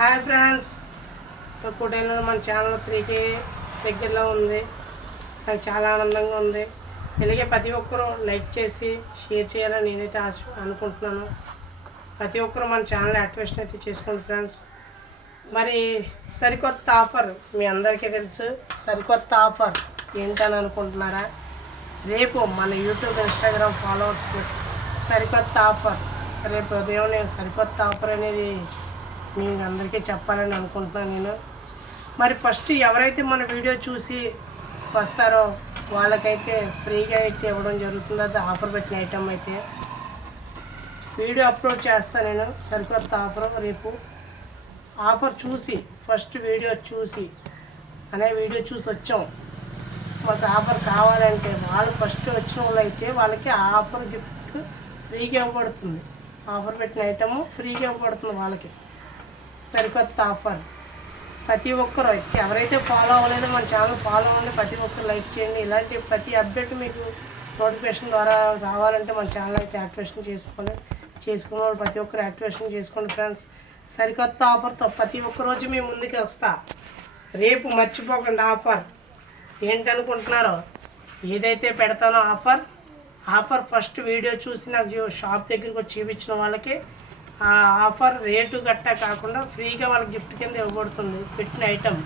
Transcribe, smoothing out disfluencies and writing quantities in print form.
Hi friends, తక్కువ మన channel 3K దగ్గరలో ఉంది. నాకు చాలా ఆనందంగా ఉంది. ఇలాగే ప్రతి ఒక్కరూ లైక్ చేసి షేర్ చేయాలని నేనైతే అనుకుంటున్నాను. ప్రతి ఒక్కరూ మన ఛానల్ యాక్టివేషన్ అయితే చేసుకోండి ఫ్రెండ్స్. మరి సరికొత్త ఆఫర్ మీ అందరికీ తెలుసు. సరికొత్త ఆఫర్ ఏంటని అనుకుంటున్నారా? రేపు మన యూట్యూబ్ ఇన్స్టాగ్రామ్ ఫాలోవర్స్కి సరికొత్త ఆఫర్, రేపు ఉదయం నేను సరికొత్త ఆఫర్ అనేది నేను అందరికీ చెప్పాలని అనుకుంటున్నాను నేను. మరి ఫస్ట్ ఎవరైతే మన వీడియో చూసి వస్తారో వాళ్ళకైతే ఫ్రీగా అయితే ఇవ్వడం జరుగుతుంది. అది ఆఫర్ పెట్టిన ఐటమ్ అయితే వీడియో అప్లోడ్ చేస్తాను నేను. సరికొత్త ఆఫర్ రేపు ఆఫర్ చూసి ఫస్ట్ వీడియో చూసి వీడియో చూసి వచ్చాం, మాకు ఆఫర్ కావాలంటే వాళ్ళు ఫస్ట్ వచ్చిన వాళ్ళు అయితే వాళ్ళకి ఆఫర్ గిఫ్ట్ ఫ్రీగా ఇవ్వబడుతుంది. ఆఫర్ పెట్టిన ఐటమ్ ఫ్రీగా ఇవ్వబడుతుంది వాళ్ళకి. సరికొత్త ఆఫర్ ప్రతి ఒక్కరు ఎవరైతే ఫాలో అవ్వలేదో మన ఛానల్ ఫాలో అవ్వండి. ప్రతి ఒక్కరు లైక్ చేయండి. ఇలాంటి ప్రతి అప్డేట్ మీకు నోటిఫికేషన్ ద్వారా రావాలంటే మన ఛానల్ అయితే యాక్టివేషన్ చేసుకున్న వాళ్ళు ప్రతి ఒక్కరు యాక్టివేషన్ చేసుకోండి ఫ్రెండ్స్. సరికొత్త ఆఫర్తో ప్రతి ఒక్క రోజు మేము ముందుకు వస్తా. రేపు మర్చిపోకండి ఆఫర్ ఏంటనుకుంటున్నారో. ఏదైతే పెడతానో ఆఫర్ ఫస్ట్ వీడియో చూసి నాకు షాప్ దగ్గరికి వచ్చి చూపించిన వాళ్ళకి ఆ ఆఫర్ రేటు గట్టా కాకుండా ఫ్రీగా వాళ్ళకి గిఫ్ట్ కింద ఇవ్వబడుతుంది. పెట్టిన ఐటమ్